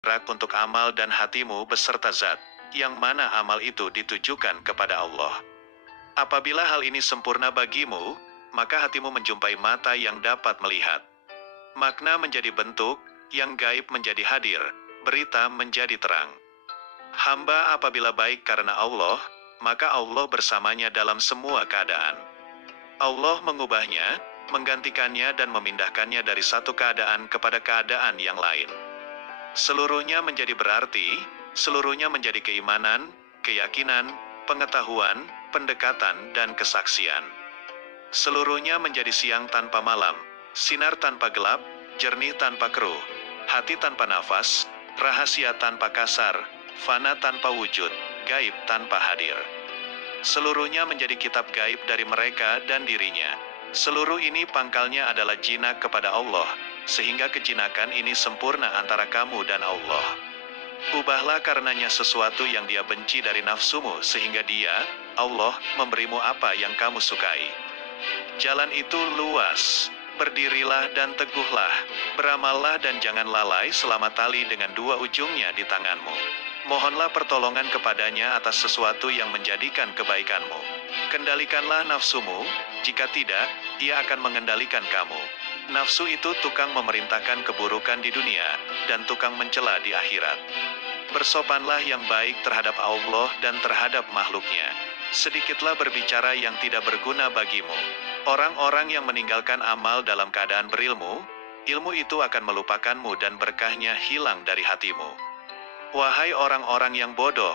bergerak untuk amal dan hatimu beserta zat, yang mana amal itu ditujukan kepada Allah. Apabila hal ini sempurna bagimu, maka hatimu menjumpai mata yang dapat melihat. Makna menjadi bentuk, yang gaib menjadi hadir, berita menjadi terang. Hamba apabila baik karena Allah, maka Allah bersamanya dalam semua keadaan. Allah mengubahnya, menggantikannya dan memindahkannya dari satu keadaan kepada keadaan yang lain. Seluruhnya menjadi berarti, seluruhnya menjadi keimanan, keyakinan, pengetahuan, pendekatan dan kesaksian. Seluruhnya menjadi siang tanpa malam, sinar tanpa gelap, jernih tanpa keruh, hati tanpa nafas, rahasia tanpa kasar, fana tanpa wujud, gaib tanpa hadir. Seluruhnya menjadi kitab gaib dari mereka dan dirinya. Seluruh ini pangkalnya adalah jinak kepada Allah, sehingga kejinakan ini sempurna antara kamu dan Allah. Ubahlah karenanya sesuatu yang dia benci dari nafsumu sehingga dia, Allah, memberimu apa yang kamu sukai. Jalan itu luas, berdirilah dan teguhlah, beramallah dan jangan lalai selama tali dengan dua ujungnya di tanganmu. Mohonlah pertolongan kepadanya atas sesuatu yang menjadikan kebaikanmu. Kendalikanlah nafsumu, jika tidak, ia akan mengendalikan kamu. Nafsu itu tukang memerintahkan keburukan di dunia, dan tukang mencela di akhirat. Bersopanlah yang baik terhadap Allah dan terhadap makhluknya. Sedikitlah berbicara yang tidak berguna bagimu. Orang-orang yang meninggalkan amal dalam keadaan berilmu, ilmu itu akan melupakanmu dan berkahnya hilang dari hatimu. Wahai orang-orang yang bodoh,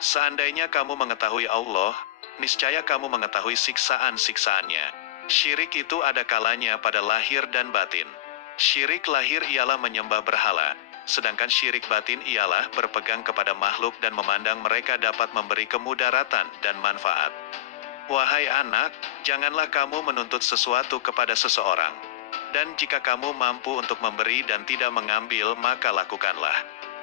seandainya kamu mengetahui Allah, niscaya kamu mengetahui siksaan-siksaannya. Syirik itu ada kalanya pada lahir dan batin. Syirik lahir ialah menyembah berhala, sedangkan syirik batin ialah berpegang kepada makhluk dan memandang mereka dapat memberi kemudaratan dan manfaat. Wahai anak, janganlah kamu menuntut sesuatu kepada seseorang. Dan jika kamu mampu untuk memberi dan tidak mengambil, maka lakukanlah.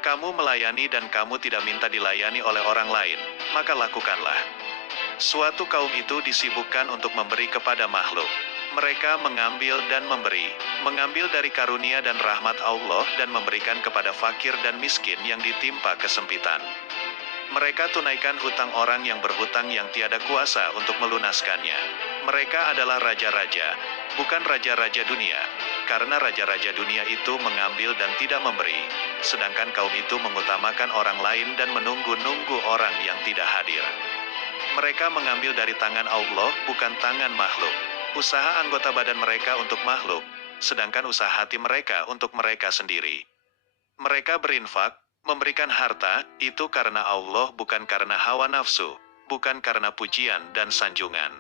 Kamu melayani dan kamu tidak minta dilayani oleh orang lain, maka lakukanlah. Suatu kaum itu disibukkan untuk memberi kepada makhluk. Mereka mengambil dan memberi, mengambil dari karunia dan rahmat Allah dan memberikan kepada fakir dan miskin yang ditimpa kesempitan. Mereka tunaikan hutang orang yang berhutang yang tiada kuasa untuk melunaskannya. Mereka adalah raja-raja, bukan raja-raja dunia, karena raja-raja dunia itu mengambil dan tidak memberi, sedangkan kaum itu mengutamakan orang lain dan menunggu-nunggu orang yang tidak hadir. Mereka mengambil dari tangan Allah, bukan tangan makhluk. Usaha anggota badan mereka untuk makhluk, sedangkan usaha hati mereka untuk mereka sendiri. Mereka berinfak, memberikan harta, itu karena Allah bukan karena hawa nafsu, bukan karena pujian dan sanjungan.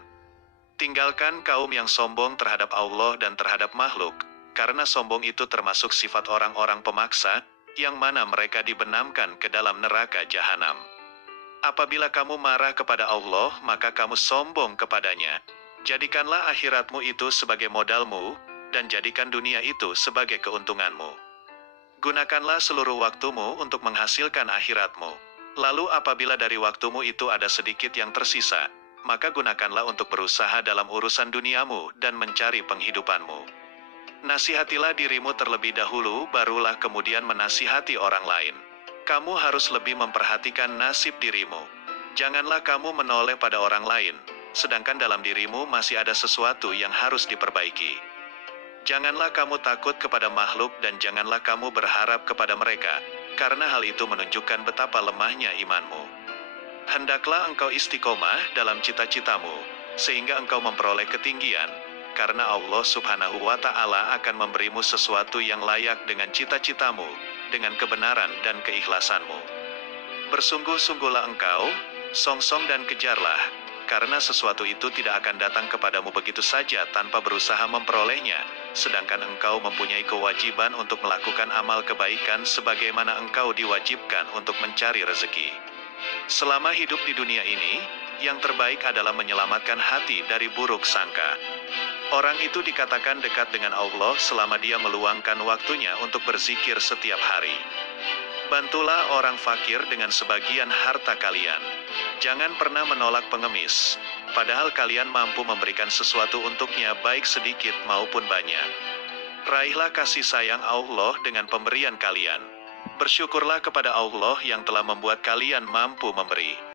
Tinggalkan kaum yang sombong terhadap Allah dan terhadap makhluk, karena sombong itu termasuk sifat orang-orang pemaksa, yang mana mereka dibenamkan ke dalam neraka jahanam. Apabila kamu marah kepada Allah, maka kamu sombong kepadanya. Jadikanlah akhiratmu itu sebagai modalmu, dan jadikan dunia itu sebagai keuntunganmu. Gunakanlah seluruh waktumu untuk menghasilkan akhiratmu. Lalu apabila dari waktumu itu ada sedikit yang tersisa, maka gunakanlah untuk berusaha dalam urusan duniamu dan mencari penghidupanmu. Nasihatilah dirimu terlebih dahulu, barulah kemudian menasihati orang lain. Kamu harus lebih memperhatikan nasib dirimu. Janganlah kamu menoleh pada orang lain, sedangkan dalam dirimu masih ada sesuatu yang harus diperbaiki. Janganlah kamu takut kepada makhluk dan janganlah kamu berharap kepada mereka, karena hal itu menunjukkan betapa lemahnya imanmu. Hendaklah engkau istiqomah dalam cita-citamu, sehingga engkau memperoleh ketinggian, karena Allah Subhanahu wa Ta'ala akan memberimu sesuatu yang layak dengan cita-citamu, dengan kebenaran dan keikhlasanmu. Bersungguh-sungguhlah engkau, songsong dan kejarlah, karena sesuatu itu tidak akan datang kepadamu begitu saja tanpa berusaha memperolehnya, sedangkan engkau mempunyai kewajiban untuk melakukan amal kebaikan sebagaimana engkau diwajibkan untuk mencari rezeki. Selama hidup di dunia ini, yang terbaik adalah menyelamatkan hati dari buruk sangka. Orang itu dikatakan dekat dengan Allah selama dia meluangkan waktunya untuk berzikir setiap hari. Bantulah orang fakir dengan sebagian harta kalian. Jangan pernah menolak pengemis, padahal kalian mampu memberikan sesuatu untuknya baik sedikit maupun banyak. Raihlah kasih sayang Allah dengan pemberian kalian. Bersyukurlah kepada Allah yang telah membuat kalian mampu memberi.